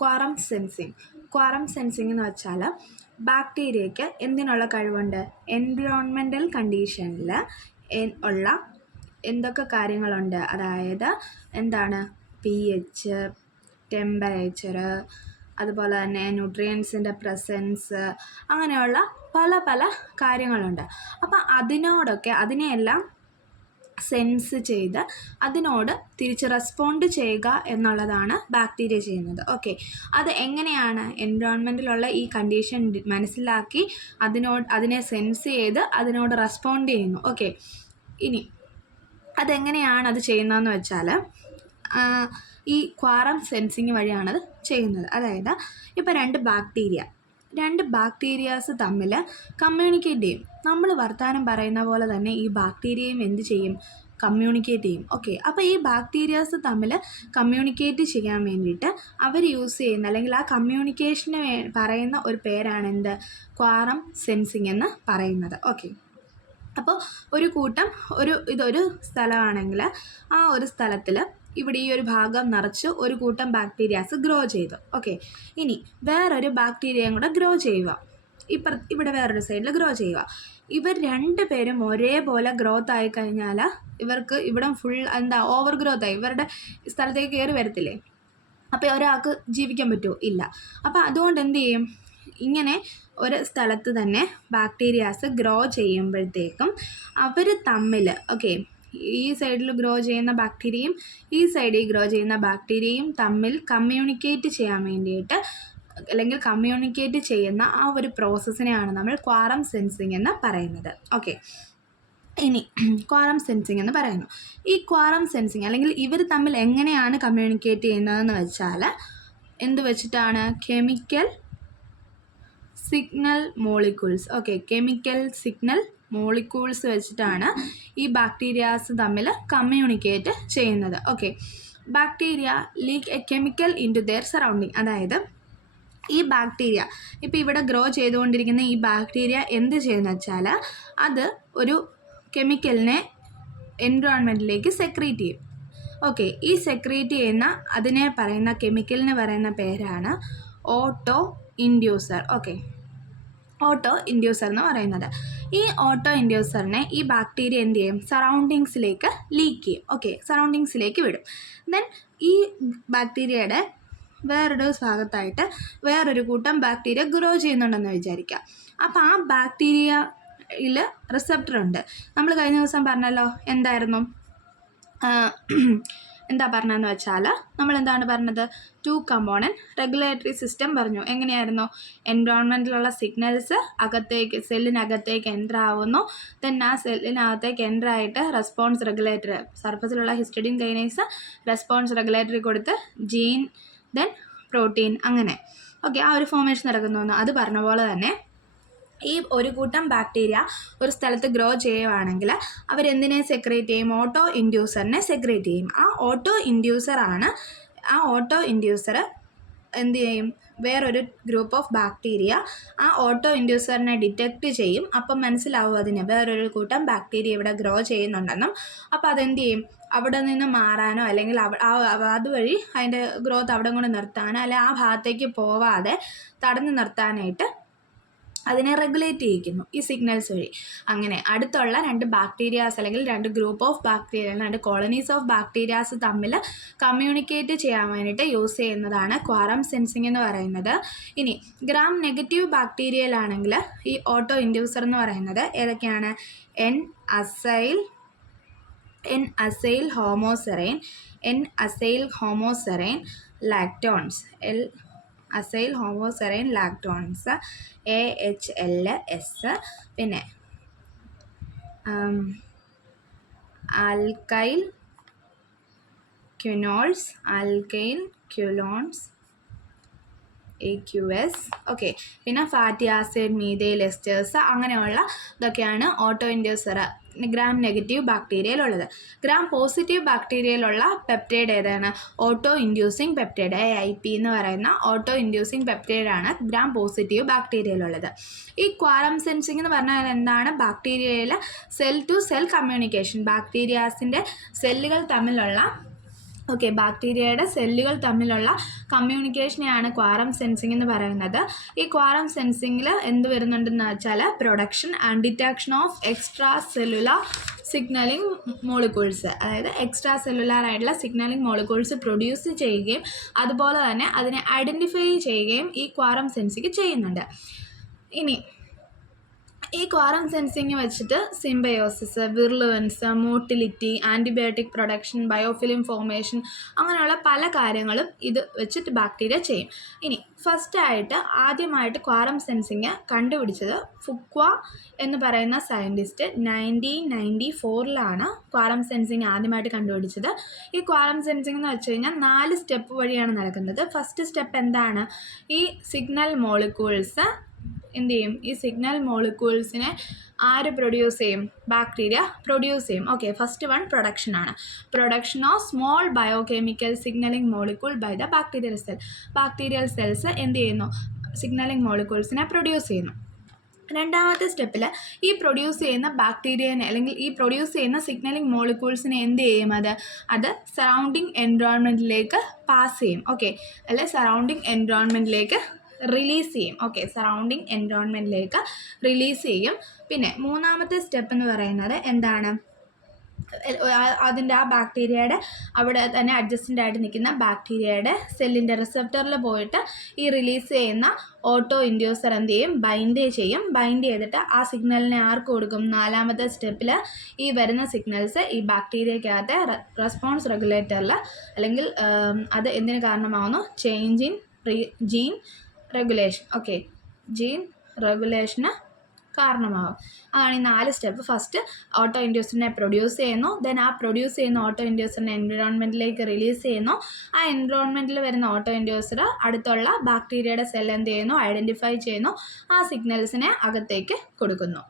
Quorum sensing. Quorum sensing എന്ന് വെച്ചാൽ ബാക്ടീരിയയ്ക്ക് എന്തിനുള്ള കഴിവുണ്ട്? എൻവിറോൺമെൻറ്റൽ കണ്ടീഷനിൽ ഉള്ള എന്തൊക്കെ കാര്യങ്ങളുണ്ട്, അതായത് എന്താണ് pH, ടെമ്പറേച്ചർ, അതുപോലെ തന്നെ ന്യൂട്രിയൻസിൻ്റെ പ്രസൻസ്, അങ്ങനെയുള്ള പല പല കാര്യങ്ങളുണ്ട്. അപ്പം അതിനെയെല്ലാം സെൻസ് ചെയ്ത് അതിനോട് തിരിച്ച് റെസ്പോണ്ട് ചെയ്യുക എന്നുള്ളതാണ് ബാക്ടീരിയ ചെയ്യുന്നത്. ഓക്കെ, അത് എങ്ങനെയാണ്? എൻവിറോൺമെൻറ്റിലുള്ള ഈ കണ്ടീഷൻ മനസ്സിലാക്കി അതിനെ സെൻസ് ചെയ്ത് അതിനോട് റെസ്പോണ്ട് ചെയ്യുന്നു. ഓക്കെ, ഇനി അതെങ്ങനെയാണ് അത് ചെയ്യുന്നതെന്ന് വെച്ചാൽ ഈ ക്വാറം സെൻസിങ് വഴിയാണത് ചെയ്യുന്നത്. അതായത് ഇപ്പോൾ രണ്ട് ബാക്ടീരിയാസ് തമ്മിൽ കമ്മ്യൂണിക്കേറ്റ് ചെയ്യും. നമ്മൾ വർത്തമാനം പറയുന്ന പോലെ തന്നെ ഈ ബാക്ടീരിയയും എന്ത് ചെയ്യും? കമ്മ്യൂണിക്കേറ്റ് ചെയ്യും. ഓക്കെ, അപ്പോൾ ഈ ബാക്ടീരിയാസ് തമ്മിൽ കമ്മ്യൂണിക്കേറ്റ് ചെയ്യാൻ വേണ്ടിയിട്ട് അവർ യൂസ് ചെയ്യുന്ന, അല്ലെങ്കിൽ ആ കമ്മ്യൂണിക്കേഷന് പറയുന്ന ഒരു പേരാണ് എന്ത്? ക്വാറം സെൻസിങ് എന്ന് പറയുന്നത്. ഓക്കെ, അപ്പോൾ ഒരു കൂട്ടം ഇതൊരു സ്ഥലമാണെങ്കിൽ ആ ഒരു സ്ഥലത്തിൽ ഇവിടെ ഈ ഒരു ഭാഗം നിറച്ച് ഒരു കൂട്ടം ബാക്ടീരിയാസ് ഗ്രോ ചെയ്തു. ഓക്കെ, ഇനി വേറൊരു ബാക്ടീരിയയും കൂടെ ഗ്രോ ചെയ്യുക. ഇവിടെ വേറൊരു സൈഡിൽ ഗ്രോ ചെയ്യുക. ഇവർ രണ്ടുപേരും ഒരേപോലെ ഗ്രോത്ത് ആയി കഴിഞ്ഞാൽ ഇവർക്ക് ഇവിടെ ഫുൾ ഓവർ ഗ്രോത്ത് ആയി ഇവരുടെ സ്ഥലത്തേക്ക് കയറി വരത്തില്ലേ? അപ്പോൾ ഒരാൾക്ക് ജീവിക്കാൻ പറ്റുമോ? ഇല്ല. അപ്പോൾ അതുകൊണ്ട് എന്ത് ചെയ്യും? ഇങ്ങനെ ഒരു സ്ഥലത്ത് തന്നെ ബാക്ടീരിയാസ് ഗ്രോ ചെയ്യുമ്പോഴത്തേക്കും അവർ തമ്മിൽ, ഓക്കെ, ഈ സൈഡിൽ ഗ്രോ ചെയ്യുന്ന ബാക്ടീരിയയും ഈ സൈഡിൽ ഗ്രോ ചെയ്യുന്ന ബാക്ടീരിയയും തമ്മിൽ കമ്മ്യൂണിക്കേറ്റ് ചെയ്യാൻ വേണ്ടിയിട്ട്, അല്ലെങ്കിൽ കമ്മ്യൂണിക്കേറ്റ് ചെയ്യുന്ന ആ ഒരു പ്രോസസ്സിനെയാണ് നമ്മൾ ക്വാറം സെൻസിങ് എന്ന് പറയുന്നത്. ഓക്കെ, ഇനി ക്വാറം സെൻസിങ് എന്ന് പറയുന്നു. ഈ ക്വാറം സെൻസിങ് അല്ലെങ്കിൽ ഇവർ തമ്മിൽ എങ്ങനെയാണ് കമ്മ്യൂണിക്കേറ്റ് ചെയ്യുന്നതെന്ന് വെച്ചാൽ എന്ത് വെച്ചിട്ടാണ്? Chemical signal molecules. Okay, chemical signal molecules വെച്ചിട്ടാണ് ഈ ബാക്ടീരിയാസ് തമ്മിൽ കമ്മ്യൂണിക്കേറ്റ് ചെയ്യുന്നത്. Okay, bacteria leak a chemical into their surrounding. അതായത് ഈ ബാക്ടീരിയ ഇപ്പോൾ ഇവിടെ ഗ്രോ ചെയ്തുകൊണ്ടിരിക്കുന്ന ഈ ബാക്ടീരിയ എന്ത് ചെയ്യുന്നത് വെച്ചാൽ അത് ഒരു കെമിക്കലിനെ എൻവിറോൺമെൻറ്റിലേക്ക് സെക്രീറ്റ് ചെയ്യും. ഓക്കെ, ഈ സെക്രീറ്റ് ചെയ്യുന്ന അതിനെ പറയുന്ന കെമിക്കലിന് പറയുന്ന പേരാണ് auto inducer. Okay, auto inducer എന്ന് പറയുന്നത്. ഈ ഓട്ടോ ഇൻഡ്യൂസറിനെ ഈ ബാക്ടീരിയ എന്ത് ചെയ്യും? സറൗണ്ടിങ്സിലേക്ക് ലീക്ക് ചെയ്യും. ഓക്കെ, സറൗണ്ടിങ്സിലേക്ക് വിടും. ദെൻ ഈ ബാക്ടീരിയയുടെ വേറൊരു ഭാഗത്തായിട്ട് വേറൊരു കൂട്ടം ബാക്ടീരിയ ഗ്രോ ചെയ്യുന്നുണ്ടെന്ന് വിചാരിക്കുക. അപ്പോൾ ആ ബാക്ടീരിയയിൽ റിസപ്റ്റർ ഉണ്ട്. നമ്മൾ കഴിഞ്ഞ ദിവസം പറഞ്ഞല്ലോ, എന്താ പറഞ്ഞതെന്ന് വെച്ചാൽ നമ്മൾ എന്താണ് പറഞ്ഞത്? 2 കമ്പോണൻറ്റ് റെഗുലേറ്ററി സിസ്റ്റം പറഞ്ഞു. എങ്ങനെയായിരുന്നു? എൻവിറോൺമെൻറ്റിലുള്ള സിഗ്നൽസ് സെല്ലിനകത്തേക്ക് എൻ്റർ ആവുന്നു. ദെൻ ആ സെല്ലിനകത്തേക്ക് എൻ്റർ ആയിട്ട് റെസ്പോൺസ് റെഗുലേറ്ററി, സർഫസിലുള്ള ഹിസ്റ്റഡിൻ കൈനേസ് റെസ്പോൺസ് റെഗുലേറ്ററി കൊടുത്ത് ജീൻ, ദെൻ പ്രോട്ടീൻ, അങ്ങനെ. ഓക്കെ, ആ ഒരു ഫോർമേഷൻ നടക്കുന്നു. അത് പറഞ്ഞ പോലെ തന്നെ ഈ ഒരു കൂട്ടം ബാക്ടീരിയ ഒരു സ്ഥലത്ത് ഗ്രോ ചെയ്യുവാണെങ്കിൽ അവരെന്തിനെ സെക്രേറ്റ് ചെയ്യും? ഓട്ടോ ഇൻഡ്യൂസറിനെ സെക്രേറ്റ് ചെയ്യും. ആ ഓട്ടോ ഇൻഡ്യൂസർ എന്ത് ചെയ്യും? വേറൊരു ഗ്രൂപ്പ് ഓഫ് ബാക്ടീരിയ ആ ഓട്ടോ ഇൻഡ്യൂസറിനെ ഡിറ്റക്റ്റ് ചെയ്യും. അപ്പം മനസ്സിലാവും അതിന് വേറൊരു കൂട്ടം ബാക്ടീരിയ ഇവിടെ ഗ്രോ ചെയ്യുന്നുണ്ടെന്നും. അപ്പോൾ അതെന്ത് ചെയ്യും? അവിടെ നിന്ന് മാറാനോ അല്ലെങ്കിൽ അതുവഴി അതിൻ്റെ ഗ്രോത്ത് അവിടെ കൊണ്ട് നിർത്താനോ അല്ലെങ്കിൽ ആ ഭാഗത്തേക്ക് പോവാതെ തടഞ്ഞു നിർത്താനായിട്ട് അതിനെ റെഗുലേറ്റ് ചെയ്യിക്കുന്നു ഈ സിഗ്നൽസ് വഴി. അങ്ങനെ അടുത്തുള്ള 2 ബാക്ടീരിയാസ് അല്ലെങ്കിൽ 2 group of bacteria, 2 colonies of bacterias തമ്മിൽ കമ്മ്യൂണിക്കേറ്റ് ചെയ്യാൻ വേണ്ടിയിട്ട് യൂസ് ചെയ്യുന്നതാണ് ക്വാറം സെൻസിങ് എന്ന് പറയുന്നത്. ഇനി ഗ്രാം നെഗറ്റീവ് ബാക്ടീരിയയിലാണെങ്കിൽ ഈ ഓട്ടോ ഇൻഡ്യൂസർ എന്ന് പറയുന്നത് ഏതൊക്കെയാണ്? N acyl homoserine lactones, acyl homoserine lactones, AHLS, പിന്നെ ആൽക്കൈൽ ക്വിനോൾസ്, AQS. ഓക്കെ, പിന്നെ ഫാറ്റി ആസിഡ്, മീഥൈൽ എസ്റ്റേഴ്സ്, അങ്ങനെയുള്ള ഇതൊക്കെയാണ് ഓട്ടോ ഇൻഡ്യൂസർ ഗ്രാം നെഗറ്റീവ് ബാക്ടീരിയയിലുള്ളത്. ഗ്രാം പോസിറ്റീവ് ബാക്ടീരിയയിലുള്ള പെപ്റ്റൈഡ് ഏതാണ്? ഓട്ടോ ഇൻഡ്യൂസിങ് പെപ്റ്റൈഡ്, AIP എന്ന് പറയുന്ന ഓട്ടോ ഇൻഡ്യൂസിങ് പെപ്റ്റൈഡാണ് ഗ്രാം പോസിറ്റീവ് ബാക്ടീരിയയിലുള്ളത്. ഈ ക്വാറം സെൻസിങ് എന്ന് പറഞ്ഞാൽ എന്താണ്? ബാക്ടീരിയയിൽ സെൽ ടു സെൽ കമ്മ്യൂണിക്കേഷൻ, ബാക്ടീരിയാസിൻ്റെ സെല്ലുകൾ തമ്മിലുള്ള ഓക്കെ, ബാക്ടീരിയയുടെ സെല്ലുകൾ തമ്മിലുള്ള കമ്മ്യൂണിക്കേഷനെയാണ് ക്വാറം സെൻസിങ് എന്ന് പറയുന്നത്. ഈ ക്വാറം സെൻസിങ്ങിൽ എന്ത് വരുന്നുണ്ടെന്ന് വെച്ചാൽ production and detection of extra cellular signalling molecules, അതായത് എക്സ്ട്രാ സെല്ലുലാർ ആയിട്ടുള്ള സിഗ്നലിംഗ് മോളിക്യൂൾസ് പ്രൊഡ്യൂസ് ചെയ്യുകയും അതുപോലെ തന്നെ അതിനെ ഐഡൻറ്റിഫൈ ചെയ്യുകയും ഈ ക്വാറം സെൻസിങ് ചെയ്യുന്നുണ്ട്. ഇനി ഈ ക്വാറം സെൻസിങ് വെച്ചിട്ട് symbiosis, virulence, motility, antibiotic production, biofilm formation, അങ്ങനെയുള്ള പല കാര്യങ്ങളും ഇത് വെച്ചിട്ട് ബാക്ടീരിയ ചെയ്യും. ഇനി ഫസ്റ്റായിട്ട് ആദ്യമായിട്ട് ക്വാറം സെൻസിങ് കണ്ടുപിടിച്ചത് ഫുക്വ എന്ന് പറയുന്ന സയൻറ്റിസ്റ്റ് 1994 ക്വാറം സെൻസിങ് ആദ്യമായിട്ട് കണ്ടുപിടിച്ചത്. ഈ ക്വാറം സെൻസിങ് എന്ന് വെച്ച് കഴിഞ്ഞാൽ 4 സ്റ്റെപ്പ് വഴിയാണ് നടക്കുന്നത്. ഫസ്റ്റ് സ്റ്റെപ്പ് എന്താണ്? ഈ സിഗ്നൽ മോളിക്യൂൾസ് എന്ത് ചെയ്യും? ഈ സിഗ്നൽ മോളിക്യൂൾസിനെ ആര് പ്രൊഡ്യൂസ് ചെയ്യും? ബാക്ടീരിയ പ്രൊഡ്യൂസ് ചെയ്യും. ഓക്കെ, ഫസ്റ്റ് വൺ പ്രൊഡക്ഷനാണ്. Production of small biochemical signalling molecule by the bacterial cell. Bacterial cells എന്ത് ചെയ്യുന്നു? സിഗ്നലിംഗ് മോളിക്യൂൾസിനെ പ്രൊഡ്യൂസ് ചെയ്യുന്നു. രണ്ടാമത്തെ സ്റ്റെപ്പിൽ ഈ പ്രൊഡ്യൂസ് ചെയ്യുന്ന ബാക്ടീരിയനെ അല്ലെങ്കിൽ ഈ പ്രൊഡ്യൂസ് ചെയ്യുന്ന സിഗ്നലിംഗ് മോളിക്യൂൾസിനെ എന്ത് ചെയ്യും? അത് സറൗണ്ടിങ് എൻവയോൺമെൻറ്റിലേക്ക് പാസ് ചെയ്യും. ഓക്കെ, അല്ലെ സറൗണ്ടിങ് എൻവയോൺമെൻറ്റിലേക്ക് റിലീസ് ചെയ്യും. ഓക്കെ, സറൗണ്ടിങ് എൻവയോൺമെൻറ്റിലേക്ക് റിലീസ് ചെയ്യും. പിന്നെ മൂന്നാമത്തെ സ്റ്റെപ്പ് എന്ന് പറയുന്നത് എന്താണ്? അതിൻ്റെ ആ ബാക്ടീരിയയുടെ അവിടെ തന്നെ അഡ്ജസ്റ്റൻ്റ് ആയിട്ട് നിൽക്കുന്ന ബാക്ടീരിയയുടെ സെല്ലിൻ്റെ റിസപ്റ്ററിൽ പോയിട്ട് ഈ റിലീസ് ചെയ്യുന്ന ഓട്ടോ ഇൻഡ്യൂസർ എന്ത് ചെയ്യും? ബൈൻഡ് ചെയ്യും. ബൈൻഡ് ചെയ്തിട്ട് ആ സിഗ്നലിനെ ആർക്ക് കൊടുക്കും? നാലാമത്തെ സ്റ്റെപ്പിൽ ഈ വരുന്ന സിഗ്നൽസ് ഈ ബാക്ടീരിയക്കകത്തെ റെസ്പോൺസ് റെഗുലേറ്ററിൽ അല്ലെങ്കിൽ അത് എന്തിന് കാരണമാവുന്നു? Change in gene regulation. Okay, gene റെഗുലേഷന് കാരണമാകും. അതാണ് ഈ 4 സ്റ്റെപ്പ്. ഫസ്റ്റ് ഓട്ടോ ഇൻഡ്യൂസറിനെ പ്രൊഡ്യൂസ് ചെയ്യുന്നു, ദെൻ ആ പ്രൊഡ്യൂസ് ചെയ്യുന്ന ഓട്ടോ ഇൻഡ്യൂസറിനെ എൻവിറോൺമെൻറ്റിലേക്ക് റിലീസ് ചെയ്യുന്നു. ആ എൻവിറോൺമെൻറ്റിൽ വരുന്ന ഓട്ടോ ഇൻഡ്യൂസർ അടുത്തുള്ള ബാക്ടീരിയയുടെ സെൽ എന്ത് ചെയ്യുന്നു? ഐഡൻറ്റിഫൈ ചെയ്യുന്നു, ആ സിഗ്നൽസിനെ അകത്തേക്ക് കൊടുക്കുന്നു.